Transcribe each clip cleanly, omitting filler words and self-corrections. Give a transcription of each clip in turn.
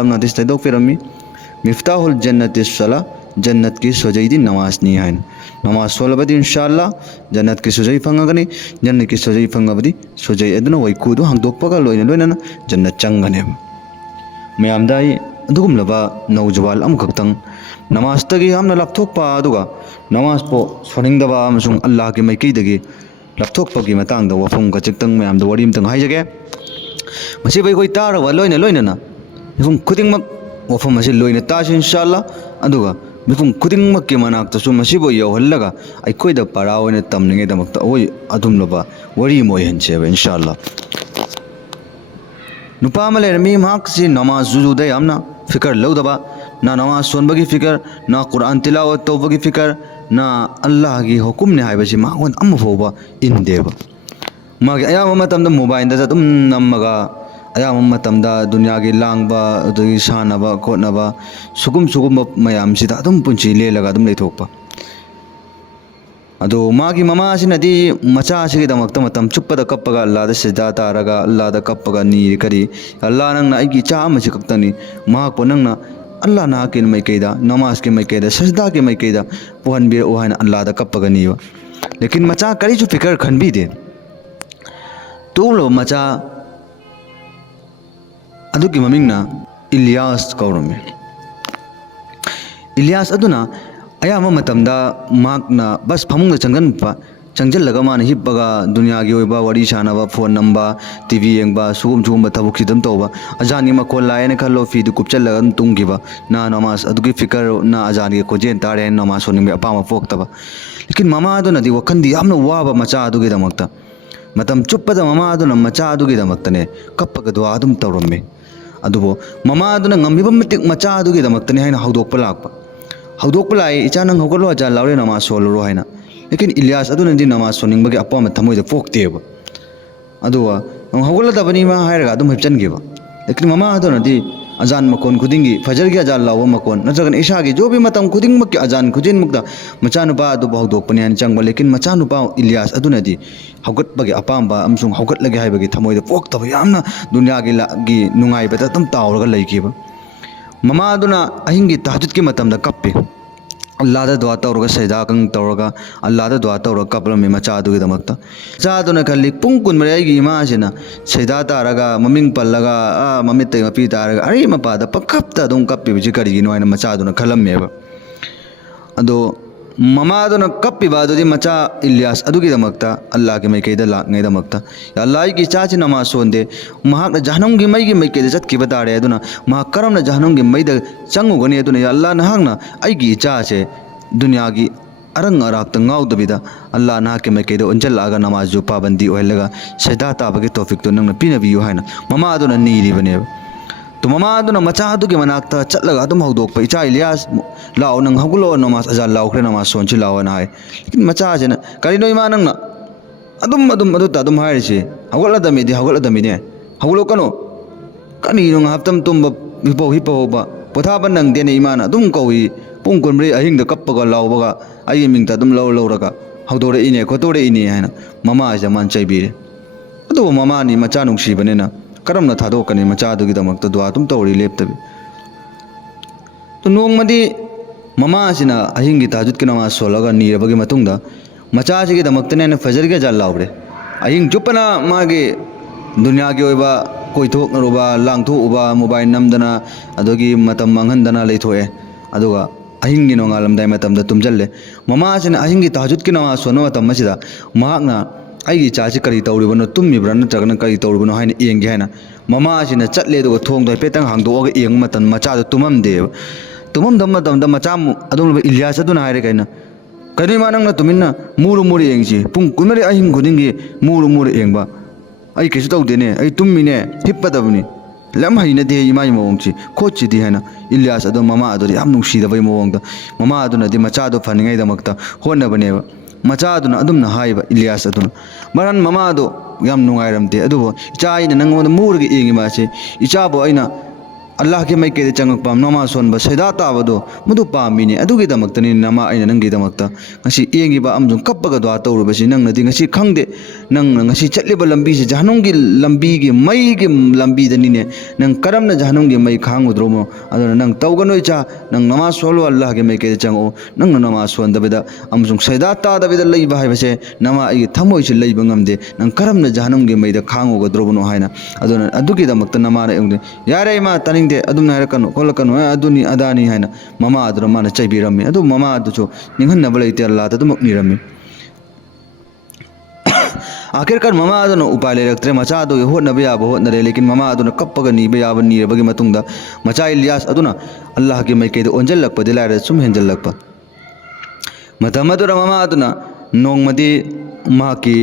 वसल्लम हदीस तैदोक फिरमी मिफ्ताहुल जन्नति सला जन्नत की सुजैदी नमाज नहीं है नमाज सोलबदी इंशाअल्लाह जन्नत की सुजै फंगगनी जन्नत की सुजै फंगबदी सुजै अदुना वैकुदु हांदोकपगा लोइना लोइना जन्नत चंगने मयामदाई अदुगुमलबा नौजवाल अमखक्तंग नमाजतगी हमना लापथोकपा अदुगा नमाज पो सोनिंगदबा अमसुंग अल्लाह की माइकैदगी लापथोकपगी मतांगदा वफम गचिक्तंग मयामदा वरी अमतंग हाइजगे मसी बै कोई तारवा लोइना लोइना मिफुम खुदिंगमक वफम असे लोइना तासि इंशाअल्लाह अदुगा मिफुम खुदिंगमक के मनाक्तसु मसिबो यौहल्लगा अइखोइदा पारा ओइना तमनिंगेदमक्ता ओइ अदुमलबा वरी मोयहनसेबा इंशाअल्लाह नुपा अमा लेरमी माक्सि नमाज जुजुदा यामना फिकर लौदबा ना नमाज सोनबगी फिकर ना कुरान तिलावत तौबगी फिकर ना अल्लाह की हुकुम ने हाइबसि मांगोन अम्म फोबा इंदेबा मागे अयाम मतमदा मोबाइल दा अदुम नम्मगा अयाम मतमदा दुनिया की लांगबा अदुगी सानबा खोनबा सुगुम मयाम सिदा अदुम पुंची लेलगा अदुम लेथोकपा अदो मागी ममा सिनदी मचा सिगिदमक्ता मतम चुप्पदा कप्पगा अल्लाहदा सिजदा तारगा अल्लाहदा कप्पगा नीरि करी अल्लाह नंगना अइगी चा अमसि कक्तनी माको नंगना अल्लाह ना के मैकेदा नमाज के मैकेदा सजदा के मैकेदा पोहनबे ओहान अल्लाहदा कप्पगा नीवा लेकिन मचा करीसु फिकर खनबी दे तोलो मचा अदुगी ममिंगना इलियास कौरमे इलियास अदुना अयाम मतमदा माकना बस फमुंग चंगनपा चंगजल्लगा मान हिप्पगा दुनिया की ओइबा वरी सानबा फोन नंबा टीवी येंगबा सुगुम सुगुम थबुखिदम तौबा अजानी मकोल लायने खल्लो फीदु कुपचल्लगा तुंगिबा ना नमाज अदुगी फिकर ना अजानी के कोजेन तारे नमाज सोनिंग अपामा पोक्तबा लेकिन ममा अदुनदी वखंदी यामना वाबा मचा अदुगी दमक्ता मतम चुप्पदा ममा अदुना मचा अदुगी दमक्तने कप्पगा दुआ अदुम तौरम्मे अदुबो mama अदुना ngamiba matik macha adugi damaktani haina hawdokpa lakpa hawdokpa lai icha nang hawgalo aja laure namaz soluro haina lekin ilyas aduna di namaz soningbagi apama thamoida pokteba aduwa nang hawgala dabani ma hairaga adum hipchangiba lekin mama aduna di अजान मकोन खुदिंगी फजर की अजान लाव मकोन नजगन ईशा की जो भी मतम खुदिंग मक अजान खुजिन मुक्ता मचानुपा अदु बहुदोकपनि हान चंगबा लेकिन मचानुपा इलियास अदुनदी हौगतबगे अपामबा अमसुंग हौगतलगे हाइबगे थमोइदा पोक्तबा यामना दुनिया की नुंगाइबदा तम तावरगा लैकिबा ममा अदुना अहिंगी तहज्जुद की मतमदा कप्पे अल्लाह दुआ तौरगा सजदा कंग तौरगा अल्लाह दुआ तौरगा कपलमे मचा अदुगी दमक्ता चा अदुना खल्ली पुंग कुनमरे आइगी इमासिना सजदा तारगा ममिंग पल्लगा ममित मपी तारगा अरे मपादा पकप्ता दुम कप्पी बिजि करिगिनो हाइना मचा अदुना खलम्मेबा अदो ममा अदुना कप्पीबा अदुदी मचा इलियास अदुगी दमक्ता अल्लाह के मैकेदा लांगै दमक्ता या अल्लाह की चाची नमाज सोंदे महाक जहन्नम की मैकेदा चतकिबा तारे अदुना महा करमना जहन्नम की मैदा चंगुगनी अदुना या अल्लाह नहांगना आइगी चाचे दुनिया की अरंग अराक्ता ngawdabida अल्लाह ना के मैकेदा उंजल्लागा नमाज जो पाबंदी ओहलगा सजदा ताबगे तौफिक तो नंगना पिनबियो हाइना ममा अदुना नीरिबनेबा तो ममा अदुना मचा अदुगी मनाक्ता चतलगा अदुम हौदोकपा इचा इलियास लाओ नंग हगुलो नमाज अजान लाउखरे नमाज सोनची लाओना हाय लेकिन मचा जेना करिनो इमा नंगना अदुम हायरिसे हगुलदमिदि हगुलदमिने हगुलो कनो कनिनो हप्तम तुम हिपो पोथाबा नंगदेने इमाना अदुम कौई पुंग कुनब्रे अहिंगदा कप्पगा लाउबगा आई मिंगता अदुम लौरगा हौदोरे इने खोतोरे इने हायना ममा आजा मान चैबिरे अदु ममा नि मचा नुंगसिबनेना करमना थादोकनी मचा अदुगी दमक्ता दुआ तुम तौरी लेपतबे तो नोंगमदी ममा सिना अहिंगी तहज्जुद की नमाज सोलगा नीरबगी मतुंगदा मचा सिगी दमक्तने फजर के जाल लाउरे अहिंग चुपना मागे दुनिया की ओइबा कोइथोकनरुबा लांगथोउबा मोबाइल नमदना अदुगी मतम मंगहंदना लेथोए अदुगा अहिंगी नोंगालमदाय मतमदा तुमजल्ले ममा सिना अहिंगी तहज्जुद की नमाज सोनो मतम मसिदा महाकना अगी चाची करी तौरिबनो तुम्मिब्रा नत्रगना करी तौरिबनो हाइना एंगे हाइना ममा सिना चटले दुगा थोंगदो पेतंग हांगदोगा एंग मतन मचादो तुममदेब तुममदम मतमदा मचा अदुम इलियास अदुना हाइरे कैना कनी मानंगना तुमिन्ना मुरु एंगसी पुंग कुनमरे अहिंग खुदिंगी मुरु एंगबा आई कैसे तौदेने आई तुम्मिने हिप्पदबनी लम हाइनदे इमाई मोंगची खोचिदि हाइना इलियास अदो ममा अदो याम नुंगसिदबई मोंगदा ममा अदुनदि मचादो फनिंगै दमक्ता होनबनेबा मचा अदुना अदुमना हाइबा इलियास अदुना मरन ममा अदो याम नुंगाइरमदे अदुबो इचा आइना नंगोंदा मुरगे एंगी मासे इचाबो आइना अल्लाह के माइके चंगप नमा सोनब सैदा ताबदो मधु पामीने अदुगिदमक्तनी नमा अइना नंगिदमक्ता ngasi yengiba amjung kappaga dwa tawrubasi nangna di ngasi khangde nang ngasi chatliba lambi se jahanunggi lambi gi mai gi lambi dani ne nang karamna jahanunggi mai khangudromo adona nang tawganoi cha nang nama solo Allah ge mai ke chango nang nama son dabeda amjung saida ta dabeda leiba haibase nama ai thamoi se leiba ngamde nang karamna jahanunggi mai da khango godrobono haina adona adugi damakta nama ra yongde yare ma taningde adumna harakano kolakano aduni adani haina mama adura mana chaibirami adu mama adu cho ninghanna balaite Allah ta dumak nirami आखिरकार mama अदुन उपाय लेरक्त्रे मचा अदु होटनबे याब होटनरे लेकिन mama अदुन कप्पगा नीबे याब नीरबगी मतुंगदा मचा इलियास अदुना अल्लाह के मैकेदे ओंजल्लकपदे लायरे सुम हेंजल्लकपा मतमदुरा mama अदुना नोंगमदी माकी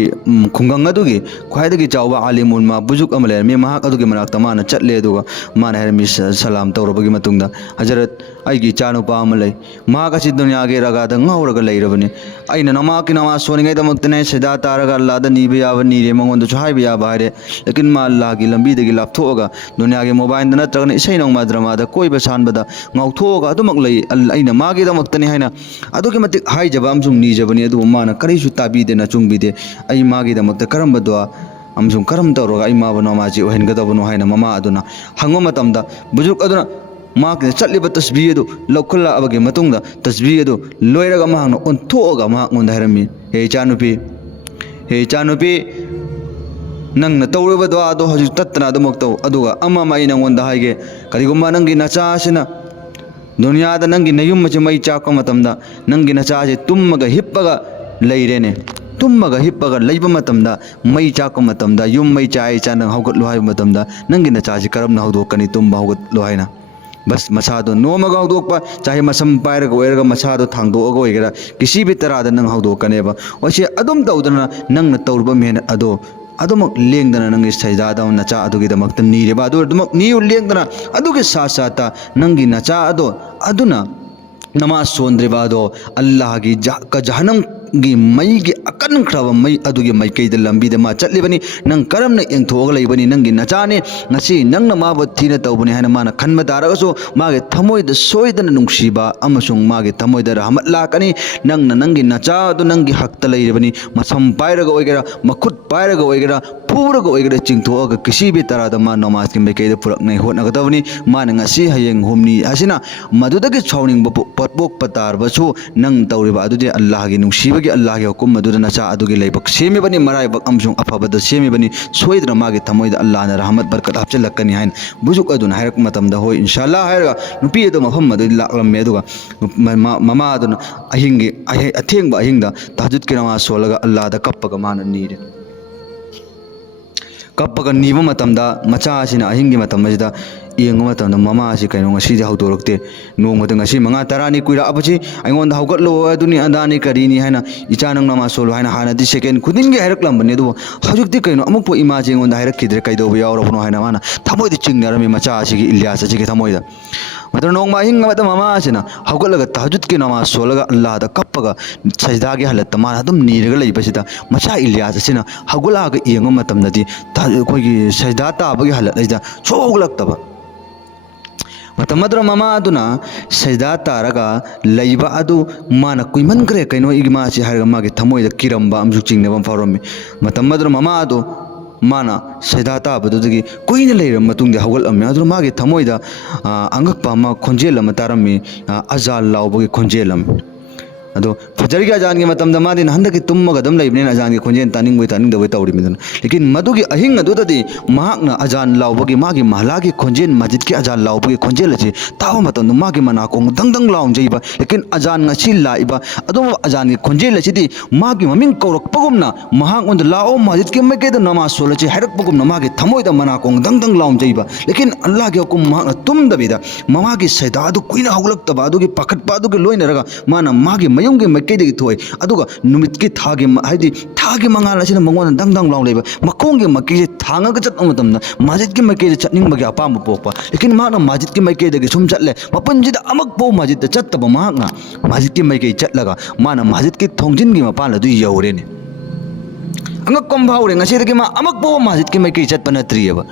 खुंगंग अदुगी ख्वाइदगी चावबा आलिमुन मा बुजुक अमा Laramie महाक अदुगी मनाक्ता माना चटले अदुगा माना हेरमी सलाम तौरबगी मतुंगदा हजरत आइगी चानुपा अमा लै महाक असि दुनियागे रगादा ngawraga leirabani aina namaki nama soningai damaktane seda taraga Allah da nibe yaba nire mangonda chu haibe yaba haire lekin ma Allah gi lambi dagi lapthoga dunya ge mobile da natragana isai nong madrama da koi ba sanbada ngawthoga adumak lei aina magi damaktane haina adugi matik hai jaba amsung ni jabani adu mana karisu tabi de na chungbide ai magi damakta karamba dwa amsung karam tawraga ai ma bano maji ohen gadabano haina mama aduna hango matamda bujuk aduna माक चलिब तस्बीह अदु लौखला अबगे मतुंगदा तस्बीह अदु लोइरगा मांगनो ओंथोगा माक मोंदा हरमी हे चानुपी नंगना तौरब दो अदो हजु तत्तना दमक तौ अदुगा अमा माइ नंगोंदा हाइगे करिगुम्बा नंगी नचासिना दुनियादा नंगी नयुम मचे मई चाको मतमदा नंगी नचासे तुम्मगा हिप्पगा लैरेने तुम्मगा हिप्पगा लैबा मतमदा मई चाको मतमदा युम मई चाय चान हौगतलो हाइ मतमदा नंगी नचासे करमना हौदोकनी तुम्बा हौगतलो हाइना बस मसादो नोमगा हौदोकपा चाहे मसम पायरगा ओइरगा मसादो थांगदोगा ओइगरा किसी भी तरादा नंग हौदोकनेबा ओसे अदुम तौदना नंगना तौरबा मेन अदो अदुमक लेंगदना नंगी सैदादा नचा अदुगी दमक्ता नीरेबा अदु अदुमक नीउ लेंगदना अदुगे सासाता नंगी नचा अदो अदुना नमाज सोंद्रेबा अदो अल्लाह की जहन्नम गी मई गी अकन खरब मई अदुगी मई कई द लंबी द मा चटलिबनी नंग करम न एंथोग लैबनी नंगी नचाने ngasi nangna mabu thina tawbani hana mana khanma daragaso mage thamoi da soidana nungsiba amasung mage thamoi da rahmat lakani nangna nangi nacha du nangi hakta leirabani masam pairaga oigera makhut pairaga oigera puraga oigera chingthoga kisi bi tarada ma namaz ki mekei da purak nei hotna gadawni mana ngasi hayeng humni asina madudagi chawning patbok patar basu nang tawriba adudi Allah gi nungsiba gi Allah gi hukum maduda nacha adugi leibak semi bani marai bak amsung afabada semi bani soidra mage thamoi da Allah na rahmat barkat आपसे लक्कनी हाइन बुजुक अदुन हायरक मतमदा होय इंशाल्लाह हायरगा नुपी अदु मफम मदु लाकलम मेदुगा mama अदुन अहिंगे अथेंग बा अहिंगदा तहज्जुद के नमाज सोलगा अल्लाह दा कप्पगा मान नीरे कप्पगा नीबा मतमदा मचा असिना अहिंगे मतमदा येंग मतमदा ममा असि कैनो ngasi हौदोरक्ते नोंगमदा ngasi मंगा तरानी कुइरा अबछि आइगोंदा हौगतलो अदुनि अदानी करिनी हायना इचा नंग नमाज सोलो हायना हानादि सेकेंड खुदिनगे हायरकलम बने दु हजुक्ति कैनो अमुक इमा जेंगोंदा हायरकिद्रे कैदोबो यावरबनो हायना माना थमोइदि चिंगनरमी मचा असिगी इलियास असिगी थमोइदा मतलब नोंगमा हिंग मत ममा असिना हौगतलगा तहज्जुद के नमाज सोलगा अल्लाह दा कप्पगा सजदागे हलत माना अदुम नीरगा लैबसिदा मचा इलियास असिना हौगलागा येंग मतमदि कोइगी सजदा ताबगे हलत लैदा सोगलक्तबा मतमद्र ममा अदुना सजदा तारगा लैबा अदु माना कुइमनग्रे कैनो इगमा सि हारगा मागे थमोइदा किरमबा अमजु चिंगनेबम फारोमि मतमद्र ममा अदु माना सजदा ताबदुदगी कुइना लैरम मतुंगदे हौगलअमि अदु मागे थमोइदा अंगकपा मा खोंजेल अमा तारमि अजाल लाउबगे खोंजेलम अदो फजर की अजान के मतम दमादि नहंद की तुम्मग दम लैबने अजान के खोंजेन तानिंग दबे तौरी मिदन लेकिन मधुगी अहिंग अदुददि महाकना अजान लाउबगी मागी महला की खोंजेन मस्जिद के अजान लाउबगी खोंजेल अछि ताव मतम मागी मनाकोंग दंग लाउम जइबा लेकिन अजान ngasi लाइबा अदो अजान के खोंजेल अछिदि मागी ममिंग कौरकपगुमना महाक उंद लाओ मस्जिद के मके द नमाज सोलछि हैरकपगुमना मागी थमोइदा मनाकोंग दंग लाउम जइबा लेकिन अल्लाह के हुकुम महाक तुम दबिदा ममागी सैदादु कुइना हौगलक्तबा अदुगी पाखटपा अदुगी लोइनरगा माना मागी मयुंगे मक्केदगी थोय अदुगा नुमितकी थागे हाइदि थागे मंगाल असिना मंगोन दंग लाउ लेबा मखोंगे मक्के थांगागा चत मतमना मस्जिद के मक्के चटनिंगबगे अपाम पोकपा लेकिन माना मस्जिद के मक्केदगी सुम चटले मपनजिदा अमक पो मस्जिद चत्तबा माना मस्जिद के मक्के चटलगा माना मस्जिद के थोंजिन की मपाल अदु यौरेने angakkom phawre ngasidagi ma amakpo masjid ki mai kai chatpa natriyeba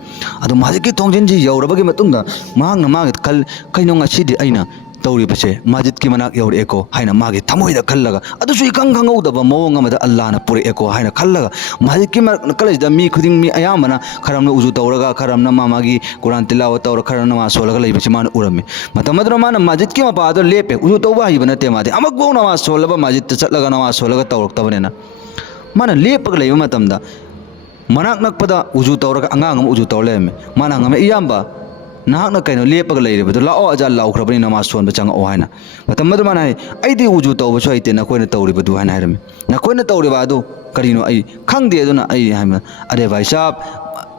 adu masjid ki thongjin ji yaurabagi matungda mahakna magi khal kaino ngasidi aina तौरीबसे मस्जिद की मनाक यौरेको हाइना मागे थमोइदा खल्लगा अदुसु इकंग खंगौदबा मवंग अमदा अल्लाहना पुरेको हाइना खल्लगा मस्जिद की कलेजदा मी खुदिंग मी अयामना खरमना उजु तौरगा खरमना मामागी कुरान तिलावत तौर खरमना मा सोलगा लेबसे मान उरमे मतमद्र मान मस्जिद की मपादो लेपे उजु तौबा हिबना ते मादे अमक गो नमाज सोलबा मस्जिद चटलगा नमाज सोलगा तौरक्तबनेना मान लेपगा लेबा मतमदा मनाक नकपदा उजु तौरगा अंगांग उजु तौरलेमे माना ngame iyamba नाहकना कहीं लेपग लेरबदो लाओ अजा लाउख्रबनी नमाज सोनब चंगओ हाइना मतम मदुमाना आइदी उजु तौबसो आइते नकोइना तौरिबदु हाइना हाइरमे नकोइना तौरिबा अदु करिनो आई खंगदे अदुना आई हाइमा अरे भाई साहब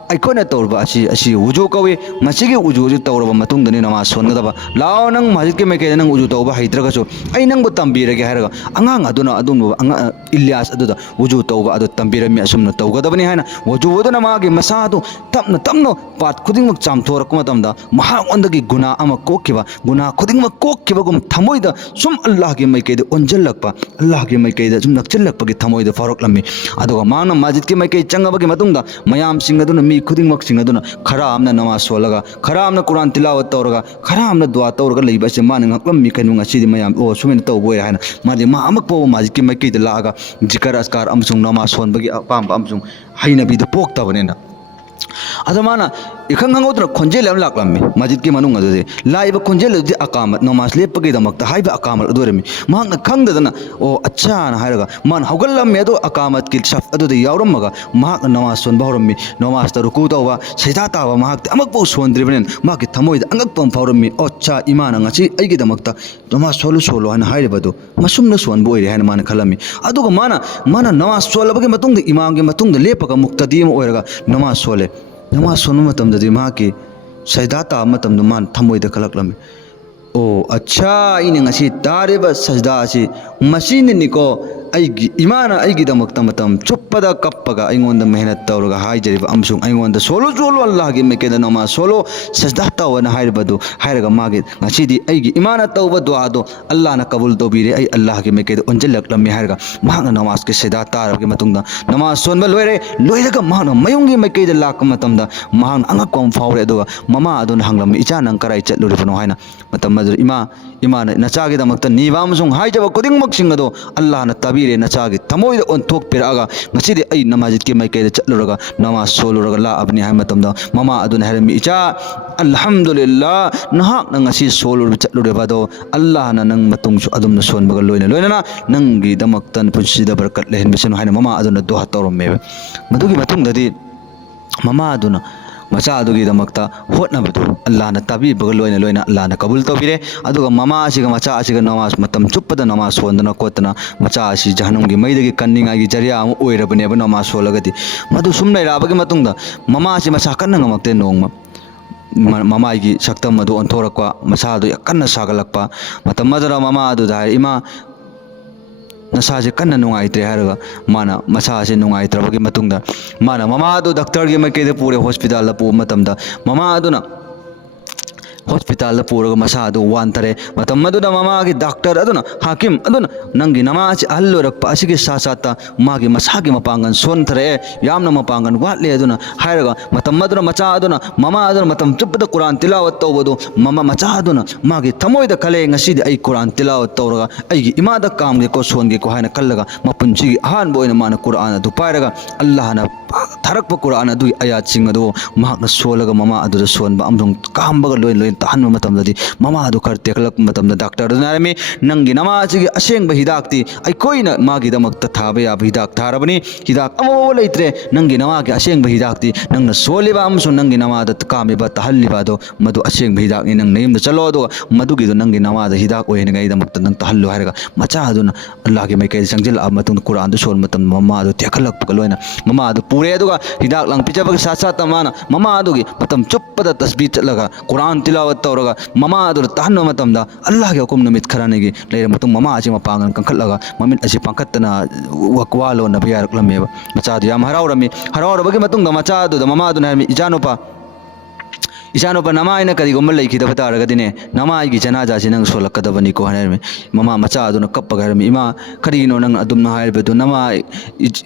अखोना तौरबा असी उजु कवे मसिगी उजु तौरबा मतुंगदनी नमाज सोनगदबा लाओ नंग मस्जिद के मेके नंग उजु तौबा हैत्रगसो आई नंगबो तंबीरगे हाइरगा अंगांग अदुना अदुन इलियास अदुदा उजु तौबा अदु तंबीरमी असुमना तौगदबनी हाइना उजु अदुना मागे मसादु तपना तपनो पात खुदिंगमक चामथोरक मतमदा महाओंदगी गुना अमा कोखिबा गुना खुदिंगमक कोखिबगुम थमोइदा सुम अल्लाह के मैकेदे ओंजललकपा अल्लाह के मैकेदे सुम नक्चललकपगी थमोइदा फरकलमी अदुगा माना मस्जिद के मैके चंगबगी मतुंगदा मयाम सिंग अदुना मी खुदिंगमक सिंग अदुना खरा आमना नमाज सोलगा खरा आमना कुरान तिलावत तौरगा खरा आमना दुआ तौरगा लेबसे मान ngaklammi kainu ngasidi mayam o sumen tawboy haina madi ma amak po mosque ke मैके लागा जिकर अस्कार अमसुंग नमाज सोनबगी अपाम अमसुंग हाइनबी द पोक तबनेना अदमाना इखंग हंगोद्र खोंजेल हम लाकलम्मी मस्जिद की मनुंग अदे लाइब खोंजेल दि अकामत नमाज लेपगे दमकता हाइब अकामत अदोरमी महंग खंगदना ओ अच्छा ना हायरगा मन हौगल्लम्मी अदो अकामत की सफ अदो यावरमगा महक नमाज सोन बहरम्मी नमाज त रुकू तवा सैदा तावा महक अमक पौ सोनद्रिबनेन माकी थमोइद अंगक पम फौरम्मी अच्छा ईमान ngasi aigi damakta नमाज सोलो सोलो हाना हाइरबदो मसुमना सोन बोइरे हाना मान खलम्मी अदुगा माना नमाज सोलबगे मतुंग इमाम के मतुंग लेपगा मुक्तदीम ओइरगा नमाज सोले नमाज सोनु मतमददी माकी सजदा मतम मान थमोइदा खलकलमे ओ अच्छा इने ngasi तारेबा सजदा asi मसिनिको आइगी इमाना आइगी दमकता मतम चुप्पदा कप्पगा आइगोंदा मेहनत तौरगा हाइजरिबा अमसुंग आइगोंदा सोलो सोलो अल्लाह गे मेकेदा नमाज सोलो सजदा तवना हाइरबदु हाइरगा मागे ngasiदी आइगी इमाना तौबा दुआदो अल्लाह ना कबूल तौबीरे आई अल्लाह गे मेकेदा ओंजलकलमे हाइरगा मांगा नमाज के सजदा तारबगे मतुंगदा नमाज सोनबा लोइरेगा मांगा मयुंगी मेकेदा लाक मतमदा मांग अंगकम फावरे अदुगा ममा अदुन हंगलम इचा नंग कराई चटलुरिबनो हाइना मतम मदर इमा नचागे दमकता नीवा अमसुंग हाइजबा खुदिंगमक सिंगदो अल्लाह ना तबीरे नचागे थमोइदा ओंथोक पिरागा ngasiदी आई नमाजिद के मैकेदा चटलुरगा नमाज सोलुरगा ला अबनी हाइ मतमदा ममा अदुन हाइरमी इचा अल्हम्दुलिल्लाह नहाक ना ngasi सोलुर चटलुरेबादो अल्लाह ना नंग मतुंगसु अदुमना सोनबगा लोइना नंगी दमकता पुंसीदा बरकत लेहनबसनु हाइना ममा अदुन दुआ तौरम्मे मदुगी मतुंगददी ममा अदुना मचा अदुगी दमकता होटनबदु अल्लाह ना ताबीबगा लोइना अल्लाह ना कबूल तौबीरे अदुगा ममा असिगा मचा असिगा नमाज मतम चुप्पदा नमाज सोंदना कोतना मचा असि जहनुमगी मैदगी कन्निंगागी जरिया अम ओइरबनेबा नमाज सोलगदी मदु सुम लैराबगी मतुंगदा ममा असि मचा कन्ना ngमक्ते Nongma ममागी सक्तम मदु ओंथोरक्वा मसादु yakkanna sagalakpa matam madara mama adu dai ima नसाजे कन्न नुंगाइत्रे हारगा माना मसासे नुंगाइत्रबगे मतुंगदा माना ममा दो डॉक्टर गे मैकेदे पूरे हॉस्पिटल पु मतमदा ममा अदुना हॉस्पिटल पूरग मसा अदु वांतरे मतम मदुदा ममा गे डॉक्टर अदुना हाकिम अदुना नंगी नमाज अल्लोरक पासिगे सासाता मागे मसागे मपांगन सोनथरे यामना मपांगन वाटले अदुना हायरगा मतम मदुना मचा अदुना ममा अदुना मतम चुपदा कुरान तिलावत तौबदु ममा मचा अदुना मागे थमोइदा खले ngasidi ai कुरान तिलावत तौरगा आइगी इमादा कामगे को सोनगे को हायना कल्लगा मपुंची अहान बोइना माना कुरान अदु पायरगा अल्लाह ना थरक कुरान अदु आयात सिंग अदु मागना सोलगा ममा अदु सोनबा अमदुंग कामबगा लोइन ताहन मतमददी ममा अदु खर तेकलक मतमदा डॉक्टर नारमी नंगी नमाजगी असेंग हिदाक्ति अखोइना मागी दमकता थाबा याब हिदाक थारबनी हिदाक अमो लेत्रे नंगी नमागी असेंग हिदाक्ति नंगना सोलिबा अमसु नंगी नमाद कामेबा तहल्लिबादो मदु असेंग हिदाक नि नंग नेमदा चलो दो मदुगी दो नंगी नमाद हिदाक ओइनगाई दमकता नंग तहल्लु हारगा मचा अदुना अल्लाह के मैके संजिल अब मतुंग कुरान दु सोल मतम ममा अदु तेकलक पकलोइना ममा अदु पूरे अदुगा हिदाक लंग पिचबग सासा तमाना ममा अदुगी मतम चुप्पदा तस्बीह चलगा कुरान तिलावत तौरगा ममा अदु तहन मतमदा अल्लाह के हुकुम नमित खरानेगी लेरे मतुंग ममा अजि मपांगन कंखलगा ममित अजि पंखतना वकवालो न बियारकलमेबा मचा अदु याम हरावरमी हरावरबगी मतुंग मचा अदु ममा अदु नारमी इजानुपा इचानोप नमा अगर करीगुम लेखीदब तारगदिने नमा की जनाजासे नंग सोलक्कदबनिको हाइरमे ममा मचा अदुना कप्पगा हाइरमे इमा करीनो नंग अदुमना हाइरबेदु नमा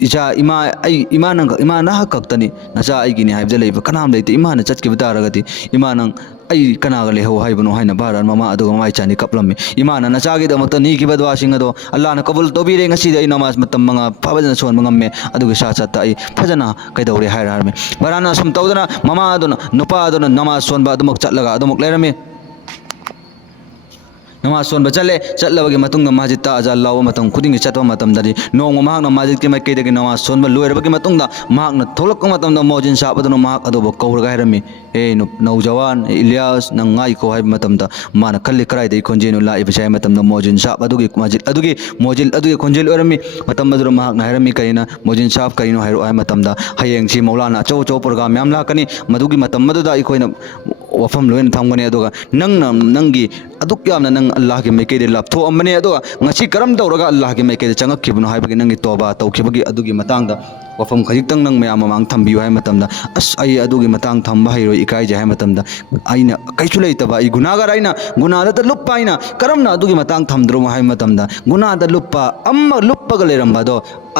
इचा इमा ना कक्तनी नचा आइगिनी हाइबदे लेब कनाम लेते इमा ना चटकिब तारगदि इमा नंग कनागा लेहो हाइबनो हाइना बारान ममा अदुगा माइ चानी कपलमे इमा ना नचागिदमक्ता नीकिब दुआसिंग अदो अल्लाह ना कबूल तौबीरे ngasiद ai नमाज मतम मंगा फबजना सोन मंगमे अदुगे साथ साथ ai फजना कैदौरे हाइरमे बाराना सम तौदना ममा अदुना नुपा अदुना नमाज सोनबा अदुमक चटलगा अदुमक लेरमे नमाज सोनब चलबगे मस्जिद ता अजा लाव मतम खुदिंग चटवा मतम दरी नोंग महाक मस्जिद के मैकेदगे नमाज सोनब लोइरबगे मतुंगदा महाक न थोलक मतम मोजिन साप अदुनो महाक अदुब कौरगा हाइरमी ए नौजवान इलियास नंग गाइको हाइब मतम दा माना खल्ली कराइदे खोंजेनु लाइब चाइ मतम दा मोजिन साप अदुगे मस्जिद अदुगे खोंजेल ओरमी मतम अदुरो महाक न हाइरमी करिना मोजिन साप करिनो हाइरो हाइ मतम दा हयेंग सी मौलाना चौ प्रोग्राम याम लाकनी मदुगी मतम मदुदा इखोइना वफम लोइन थमगने अदुगा नंगी अदुक यामना नंग अल्लाह के मैकेदे लापथो अमने अदुगा ngasi karam tawraga Allah ke maikede changakkhibno haibagi nangi toba tawkhibagi adugi matangda wafam khajitang nang mayam mamang thambiyu hai matamda as ai adugi matang thamba hairoi ikai jai matamda aina kaichu leitaba ai gunagar aina gunada da luppa aina karamna adugi matang thamdro hai matamda gunada luppa amma luppaga leramba do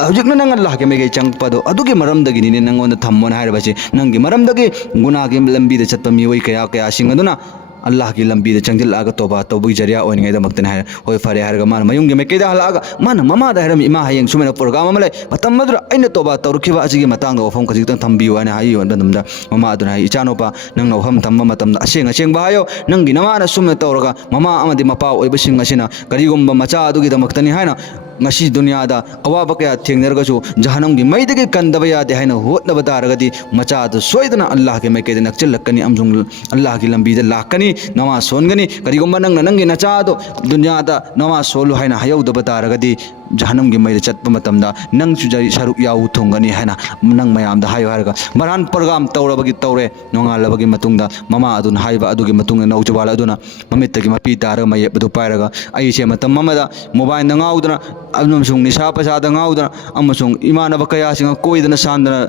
hujikna nang Allah ke maikede changpado adugi maramdagi ni nangonda thammona hairabasi nangi maramdagi gunagi lambi da chatpa miwai kaya singaduna अल्लाह की लंबी चंगल आग तोबा तौबी जरिया होइनगैदमक्तने हाय होय फरे हारगा मान मयुंगे मेकेदा हलागा मान mama दा हरम इमा हायंग सुमेना प्रोग्राम अमले मतम मदुर अइना तोबा तौरखिबा अजिगी मतंग वफम खजितन थंबियो अने हाय योंदनमदा ममा अदुना हाय इचानोपा नंग नौहम थम्मा मतमदा असेंग बायो नंगी नमाना सुमेना तौरगा ममा अमदि मपा ओइबसिंग असिना करिगुम्बा मचा अदुगी दमक्तनि हायना ngasi dunia da awaba kaya thengnergachu jahanam gi maidagi kandaba yade haina hotnaba taragadi macha du soidana Allah ke maike de nakchil lakani amjung Allah ki lambi de lakani namaz songani karigomba nang nangi nacha do dunia da namaz solu haina hayau da taragadi jahanam gi maide chatpa matamda nang chu jari saruk yawu thongani haina nang mayam da hayo harga maran program tawrabagi tawre nongalabagi matungda mama adun haiba adugi matunga naujabala aduna mamittagi mapi taraga maye badu pairaga ai se matam mamada mobile na ngaudana अमसुंग निशा पसाद गाउदना अमसुंग इमानब कयासिंग कोइदना सान्दना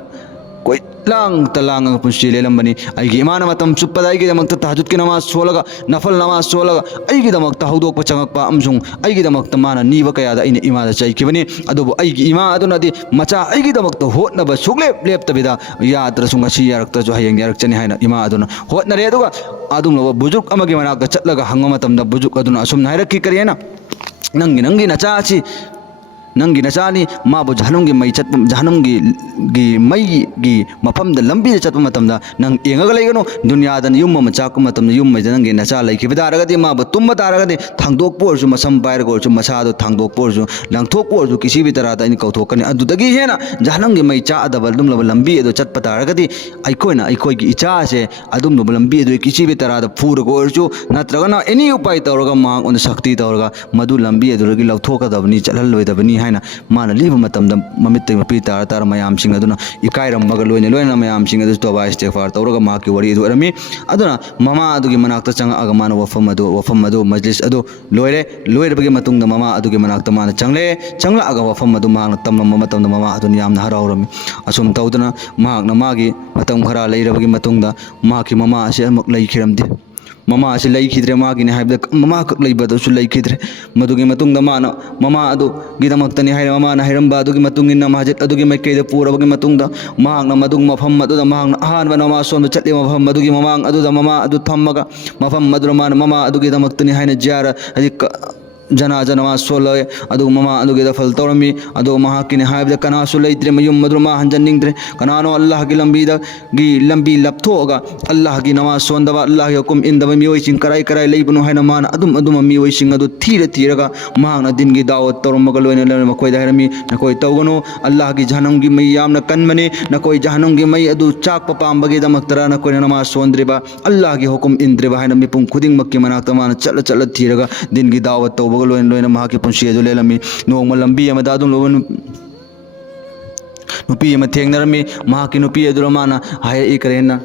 कोइ लांग तलांग पुंसी लेलंबनी आइगी इमान मतम सुपदा आइगी दमक तहज्जुद की नमाज सोलगा नफल नमाज सोलगा आइगी दमक तहौदोक पचंगक अमसुंग आइगी दमक माना नीब कयादा इन इमादा चाइकिबनी अदुबु आइगी इमा अदुनादि मचा आइगी दमक होतनब सुगलेप लेपतबिदा यात्रा सुंग सी यारक्ता जो हयंग यारक्चनी हाइना इमा अदुना होतनरे अदुगा अदुम लो बुजुक अमगे मनाक चटलगा हंग मतमदा बुजुक अदुना असुम नायरकी करियना नंगी नचाची नंगी नचानी माबु जहनुम की मई चट जहनुम की मई की मफम द लंबी चट मतमदा नंग एंगग लेगनो दुनिया दन युम मचाक मतम युम मई नंगी नचा लेखि बिदारगदि माबु तुम तारगदि थांदोक पोरजु मसम पायर गोरजु मसादो थांदोक पोरजु लंगथोक पोरजु किसी भी तरह दा इन कौथोकनी अदुदगी हेना जहनुम की मई चा अदबल दुम लब लंबी अदो चट पतारगदि आइकोइना आइकोइ की इचा से अदुम लब लंबी अदो किसी भी तरह दा फूर गोरजु नत्रगना एनी उपाय तौरगा मांग उन शक्ति तौरगा मधु लंबी अदुरगी लौथोकदबनी चलहललोइदबनी हाइना माना लीब मतमदा ममित मपी तार तार मयाम सिंग अदुना इकाइरमगा लोइना मयाम सिंग अदु तोबा इस्तिगफार तौरगा माकी वरी अदु अरमी अदुना ममा अदुगी मनाक्ता चंगा माना वफम अदु मजलिस अदु लोइरबगे मतुंगदा ममा अदुगी मनाक्ता माना चंगला अगा वफम अदु मांगना तमलम मतमदा ममा अदुन यामना हरावरमी असुम तौदना मागना मागी मतम खरा लेइरबगे मतुंगदा माकी ममा असे अमक लेइखिरमदे ममा असे लेइखिद्रे मागिने हाइबदा ममा कक लेइबदसु लेइखिद्रे मदुगी मतुंगदा माना ममा अदु गिदमक्तनि हाइर ममा ना हाइरमबा अदुगी मतुंगिन मस्जिद अदुगी मैकेदे पुरबगी मतुंगदा मांगना मदुग मफम अदुदा मांगना अहानबा नमाज सोन चटले मफम मदुगी ममांग अदुदा ममा अदु थम्मगा मफम मदुर मान ममा अदुगी दमक्तनि हाइना जियारा हदि जनाजा नमाज सोलय अदु ममा अदुगे दफल तौरमी अदु महाकिने हाइबदा कनासु लेइत्रे मयुम मदुर मा हंजनिंग्रे कनानो अल्लाह की लंबी लपथोगा अल्लाह की नमाज सोंदबा अल्लाह की हुकुम इंदबा मियोइसिंग कराई लेइबनु हाइना मान अदुम मियोइसिंग अदु थीरगा मांगना दिन की दावत तौरमगा लोइना लेना मखोइदा हरमी नकोइ तौगनो अल्लाह की जहन्नम की मई यामना कनमने नकोइ जहन्नम की मई अदु चाक पांबगे दमक्तरा नकोइ नमाज सोंद्रिबा अल्लाह की हुकुम इंद्रिबा हाइना मिपुंग खुदिंग मक्की मनाक्ता मान चल थीरगा दिन की दावत तौबगा लोइना महाकी पुंसी अदु लेलमी नोंगमा लंबी अमदा अदुम लोवन नुपी अमा थेंगनरमी महाकी नुपी अदुर माना हाय इकरेना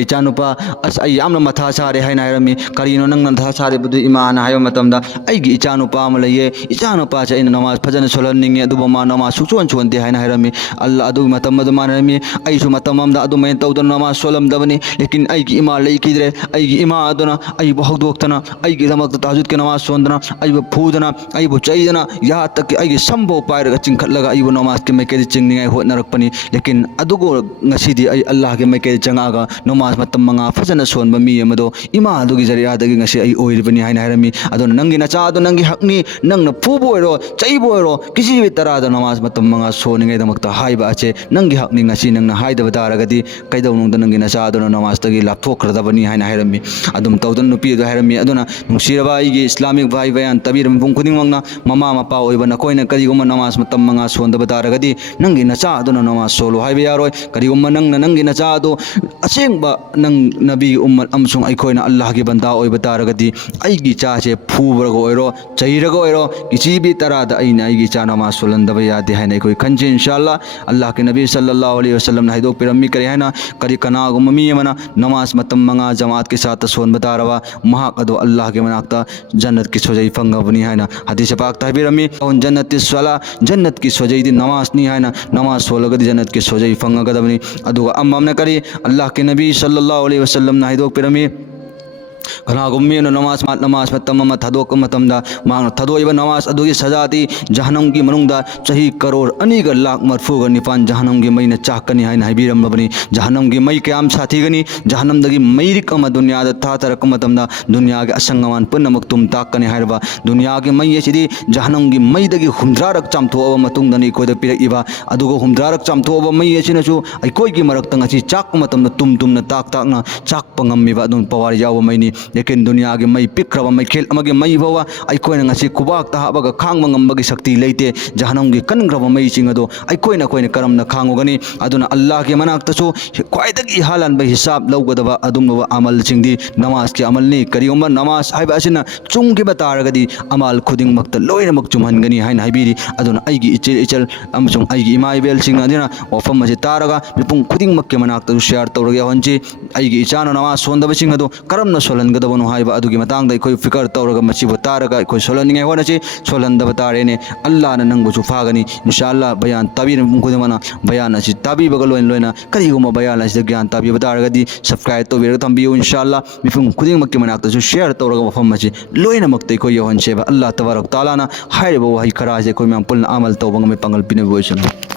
इचानुपा अस आई यामना मथा सारे हाइना हाइरमी करीनो नंग मथा सारे बुदु इमाना हायो मतमदा आइगी इचानुपा अमा लइये इचानुपा चे इन नमाज फजन सोलनिंगे अदुबा मा नमाज सुचोन चोनते हाइना हाइरमी अल्लाह अदु मतम मद मानरमी आइसु मतम अमदा अदु मैं तौदन नमाज सोलम दबनी लेकिन आइगी इमा लइकिद्रे आइगी इमा अदुना आइबु हौदोक्तना आइगी दमक ताजुद के नमाज सोंदना आइबु फूदना आइबु चैदना यहाँ तक कि आइगी संभव पायरगा चिंखटलगा आइबु नमाज के मैके चिंगनिंगाई होतनरकपनी लेकिन अदुगो ngasidi ai Allah ke maike changaga नमाज मतम मंगा फजन सोनब मी अमदो इमा अदुगी जरियादगी ngasi ai oiribani haina hairami adon nangi nacha ado nangi hakni nangna fubo oiro chaibo oiro kisi bi tarada नमाज मतम मंगा सोनिंgai damakta haiba ache nangi hakni ngasi nangna haidaba daragadi kaidau nungda nangi nacha ado नमाज tagi lapthokradabani haina hairami adum tawdan nupi do hairami aduna nungsiraba igi islamic bhai bayan tabiram bung khuding wangna mama mapa oiba na koina kariguma नमाज मतम मंगा sondaba daragadi nangi nacha ado नमाज solo haiba yaroi kariguma nangna nangi nacha ado असेंबा नंग नबी उम्मत अमसुंग अखोइना अल्लाह की बंदा ओइबा तारगदी आइगी चाचे फूबरगो ओइरो चैरगो ओइरो किसी भी तरह दा आइना आइगी चा नमाज सोलंदबा यादे है कोई खंजे इंशाअल्लाह अल्लाह के नबी सल्लल्लाहु अलैहि वसल्लम ने हाइदोक पिरम्मी करे है ना करी कनागो ममी मना नमाज मतम मंगा जमात के साथ सोन बतारवा महाक अदो अल्लाह के मनाक्ता जन्नत की सोजई फंगबनी है ना हदीस पाक ताबिरमी उन जन्नत सला जन्नत की सोजई दी नमाज नी है ना नमाज सोलगदी जन्नत की सोजई फंगगदबनी अदो अम्मम करी अल्लाह के नबी सल्लल्लाहु अलैहि वसल्लम ने हाइदोक पिरमी कनागुम्मी नमाज मतम थदोक मतमदा मांग थदोइबा नमाज अदुगी सजाती जहन्नम की मनुंगदा चही करोड़ अनीग लाख मरफूग निपान जहन्नम की मई न चाकनी हाइन हाइबिरमबनी जहन्नम की मई कयाम साथीगनी जहन्नम दगी मईरिक अम दुनिया द था तरक मतमदा दुनिया के असंगमान पुनमक तुम ताकनी हाइरबा दुनिया के मई एसिदी जहन्नम की मई दगी हुमद्रारक चामथोअबा मतुंगदनी कोद पिरइबा अदुगो हुमद्रारक चामथोअबा मई एसिनसु अइकोई की मरक तंगसी चाक मतमदा तुम तुमना ताक ताकना चाक पंगम्मिबा दुन पवार याव मईनी लेकिन दुनिया की मई पिक्रब मई खेल मई भवा अखोना खुबाक हाबग खांग गंबगी शक्ति लेते जहन्नम की कनग्रब मई चिंगदो अखोना करम खांगनी अल्लाह के मनाक्तसु ख्वाइदगी हालानब हिसाब लौगदब अदुमब अमल चिंदी नमाज के अमलनी करिगुम नमाज हाइबअसिना चुंगिब तारगदी अमल खुदिंगमक्ता लोइनमक चुमहनगनी हाइन हाइबिरी अदुना अइगी इचल इचल अमसुंग अइगी इमा इबेल सिंग अदिना वफम असे तारगा मिपुंग खुदिंगमक के मनाक्तसु शेयर तौरगे हंची अइगी इचानो नमाज सोंदब चिंगदो करमना सोलनगदबनो हाइबा अदुगी मतंगदा अखोय फिकर तौरगा मचिबो तारगा अखोय सोलनिंगे होनची सोलंदब तारेने अल्लाह ना नंगबुसु फागनी इंशाअल्लाह बयान ताबीर खुदिमना बयान असी ताबीबगा लोइन लोइना करिगुम बयान असी ज्ञान ताबीब तारगदी सब्सक्राइब तौबीरगा थंबियो इंशाअल्लाह मिपुंग खुदिंगमक्की मनाक्तसु शेयर तौरगा मफम मची लोइनमक्ता अखोय यहनसेबा अल्लाह तबारक तआला ना हाइरबो वही खराजे अखोय म्याम पुलना अमल तौबंग मे पंगल पिने बोइसना।